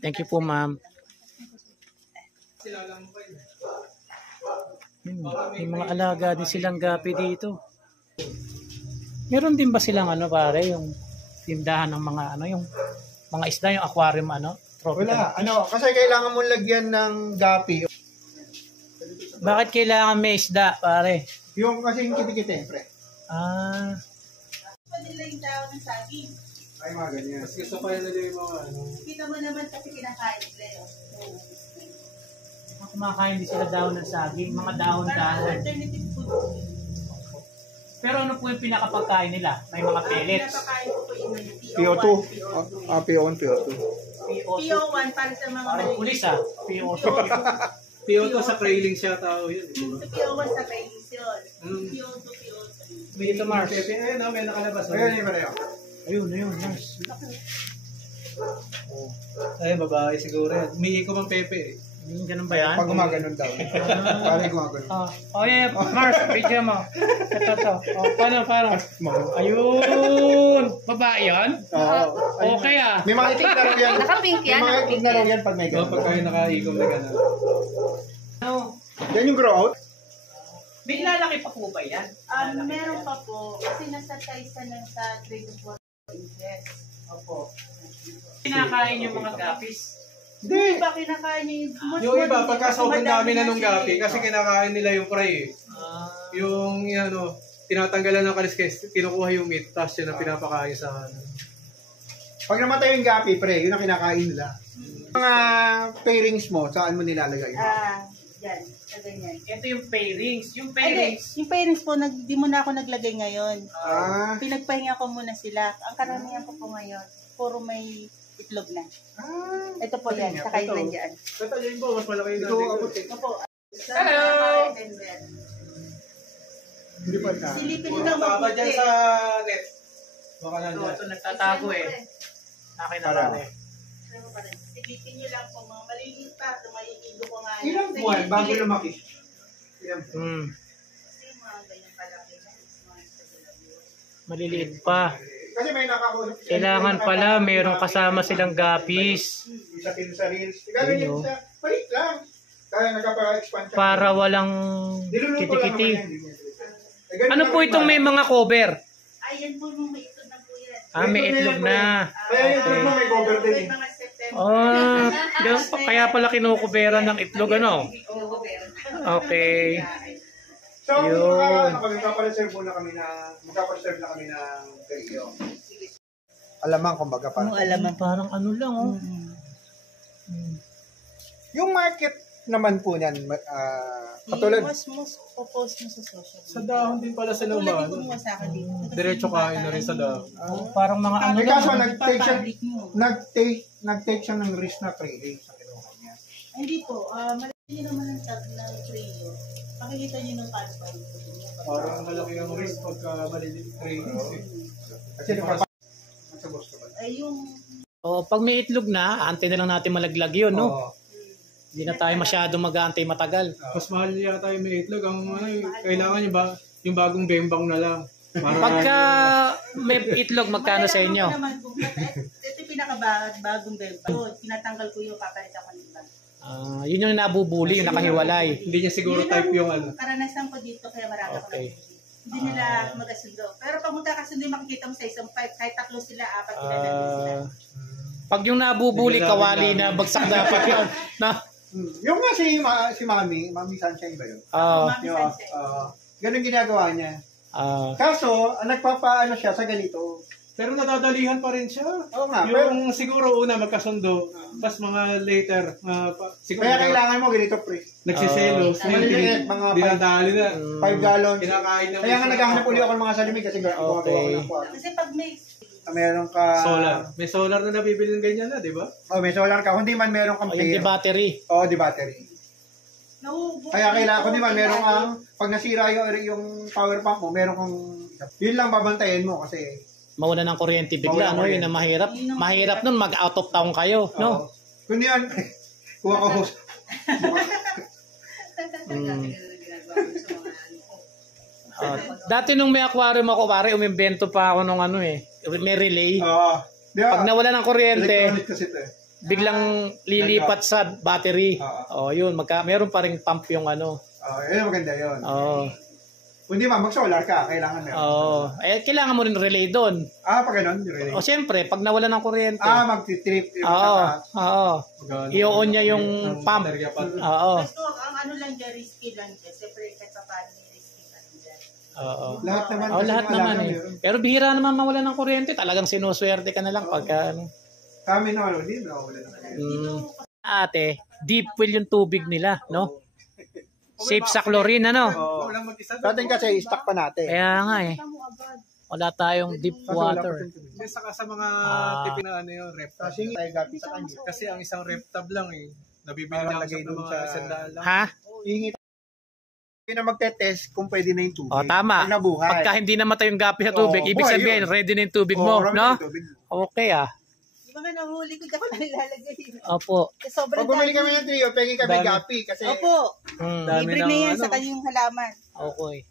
Thank you po, ma'am. May mga alaga din silang gapi dito. Meron din ba silang ano pare, yung tindahan ng mga ano, yung mga isda, yung aquarium ano? Wala, kasi kailangan mo lagyan ng gapi. Bakit kailangan may isda, pare? Yung kasi yung kitikite, pre. Ah. Nila yung tao ng saging. Ay, mga ganyan. Mas gusto pa yun nila yung mga ano. Kita mo naman kasi kinakain nila yun. Kumakain din sila dahon ng saging, mga dahon-dahon. Alternative food. Pero ano po yung pinakapagkain nila? May mga pellets. Pinapakain ko po yung PO2. PO1, PO2. PO1 para sa mga Parang maliit. pulis ah. PO2. PO2 sa trailing siya tao yun. Sa PO1 sa training yun. Mm. PO2, PO3. May dito Mars. Pepe, ayun no, may nakalabas. Ayun, yung pareho. Ayun, Mars. Ayun, babae siguro yan. Umiiko mang Pepe eh. Yung ganun ba yan? Pag gumaganon daw. Parang gumaganon. Oh yeah, Mars, video mo. Ito. Oh, paano? Ayun! Babae yan? Oo. Okay ah. May mga itik na raw yan. Naka-pink yan, May mga itik na raw yan pag may No, ganon. pagka yung nakaikom na gano'n. Ano? Yan yung grow out? May lalaki pa po ba yan? Meron pa po. Kasi nasa size na sa 3 to 4 inches. Opo. Kinakain yung mga gapis. Hindi ba kinakain niyo Yung iba, pagka sobrang dami na nung gapi, kasi kinakain nila yung fry eh. Yung ano, tinatanggalan ng kaliskes, kinukuha yung meat, tapos yun ang pinapakain sa ano. Pag namatay yung gapi, pre, yun ang kinakain nila. Mga pairings mo, saan mo nilalagay? Yan. Sa ganyan. Ito yung pairings. Yung Ay, pairings. yung parents po, di mo na ako naglagay ngayon. Ah. Pinagpahinga ko muna sila. Ang karamihan ko po ngayon, puro may itlog na. Ito po yan, sa kayo nandiyan. Tatalyain po, mas malaki yung Ito, natin. abot eh. Opo. Hello! Hindi pa na. Silipin nyo Puro lang taba mabuti. dyan sa net. Baka nandyan. Ito nagtatago eh. Akin na lang eh. Silipin nyo lang po, mga maliliit pa. Tumayigigo ko nga. Ilang buwan bago lumaki? Ilang buwan? Kasi mga ganyan palaki na. Maliliit pa. Kasi may nakakulit. Kailangan pala mayroong kasama silang gapis. Isa sa reels. Gano'n yun siya. Palit lang. Kaya nagpa-expand siya. Para walang Niluluto lang kiti-kiti. naman yan. Eh, ganun Ano lang po rin itong ba? may mga cover? Ayan po nung may itlog na po yan. May itlog na. Kaya yung itlog mo may cover din eh. Mga September. Kaya pala kinukuberan ng itlog ano? Okay. So, Yun. magpapareserve na kami ng kayo. Alamang kumbaga pa. Parang ano lang oh. Yung market naman po niyan, katulad, Mas popost mo sa social media. Sa dahon din pala sila Tulad ba? yung kumuha sa akin dito. Diretso kain na rin sa dahon. Parang mga ano eh, lang. kaso Public mo. nag-take siya ng risk na trading sa kinuha niya. Hindi po. Malaki nyo naman ang tag ng trayo. Makikita nyo ng platform. Parang malaki ang risk pagka malilit trainings eh. Kasi nagpapalagay sa gusto ba? Ay yung... Pag may itlog na, antay na lang natin malaglag yun, no? Oo. Hindi na tayo masyado mag-aantay matagal. Mas mahal yata yung may itlog. Ang kailangan yung bagong bembang na lang. Para Pagka may itlog, magkano sa inyo? Ito yung pinakabagong bemba. Tinatanggal ko yung papalitan ko ng iba. Yun yung nabubuli, yung nakahiwalay. hindi niya siguro type yung ano. Karanasan ko dito kaya marami ako Okay. nabibili. Hindi nila magasundo. Pero pag magkakasundo, makikita mo sa isang pipe, kahit tatlo sila, apat sila, nandun sila. Pag yung nabubuli, kawali na, bagsak dapat yun. Na? Yung nga si Mami Sunshine ba yun? Mami Yung, Sunshine. ganun ginagawa niya. Kaso, nagpapaano siya sa ganito. Pero nadadalihan pa rin siya. Oo nga, pero, Yung siguro una magkasundo, pas mga later, siguro kaya kailangan mo ganito, pre. nagsiselos, maliliit, mga dinadali na. 5 gallons. Kinakain na. Kaya nga naghahanap uli ako ng mga salimig kasi gumagawa ko ng kwarto. Kasi pag may... Meron ka... Solar. May solar na nabibili ng ganyan na, di ba? Oh, may solar ka. Hindi man meron kang Yung pair. battery. Oo, di battery. Kaya kailangan, kundi man meron kang, pag nasira yung power pump mo, meron kang, yun lang babantayan mo kasi, Mauna ng kuryente bigla, no? Yun na mahirap. Mahirap nun, mag-out of town kayo, no? kundi yan, kuha ka host. Dati nung may aquarium ako, pare, umimbento pa ako nung ano eh. May relay. Oo. Pag nawala ng kuryente, electronic kasi ito eh. biglang lilipat sa battery. Yun, meron pa ring pump yung ano. Yun maganda yun. Kung di mag-solar ka, kailangan meron. Kailangan mo rin relay doon. Pag ganun, relay. Siyempre, pag nawala ng kuryente. Magti-trip. I-on niya yung pump. Basta ang ano lang dyan, risky lang dyan. Siyempre, kahit pa paano risky ka lang dyan. Lahat naman. Lahat naman eh. Pero bihira naman mawala ng kuryente. Talagang sinuswerte ka na lang pagka ano. Kami na hindi na wala na. Ate, deep well yung tubig nila, no? Safe sa chlorine, ano? Dating kasi stock pa natin. Kaya nga eh. Wala tayong deep water. Hindi, saka sa mga tipi na ano yung rep tab. Kasi ang isang rep tab lang eh. Nabibili lang sa mga sandaan lang. Ha? Hingi na magte-test kung pwede na yung tubig. Tama. Pag nabuhay. Pagka hindi namatay yung gapi sa tubig, ibig sabihin, ready na yung tubig mo, no? Okay Di ba nga nahuli ko, ako nalalagay. Opo. Sobrang pag bumili kami ng trio, pwede kami gapi. Kasi Opo. Libre na yan sa kanyang halaman. Okay.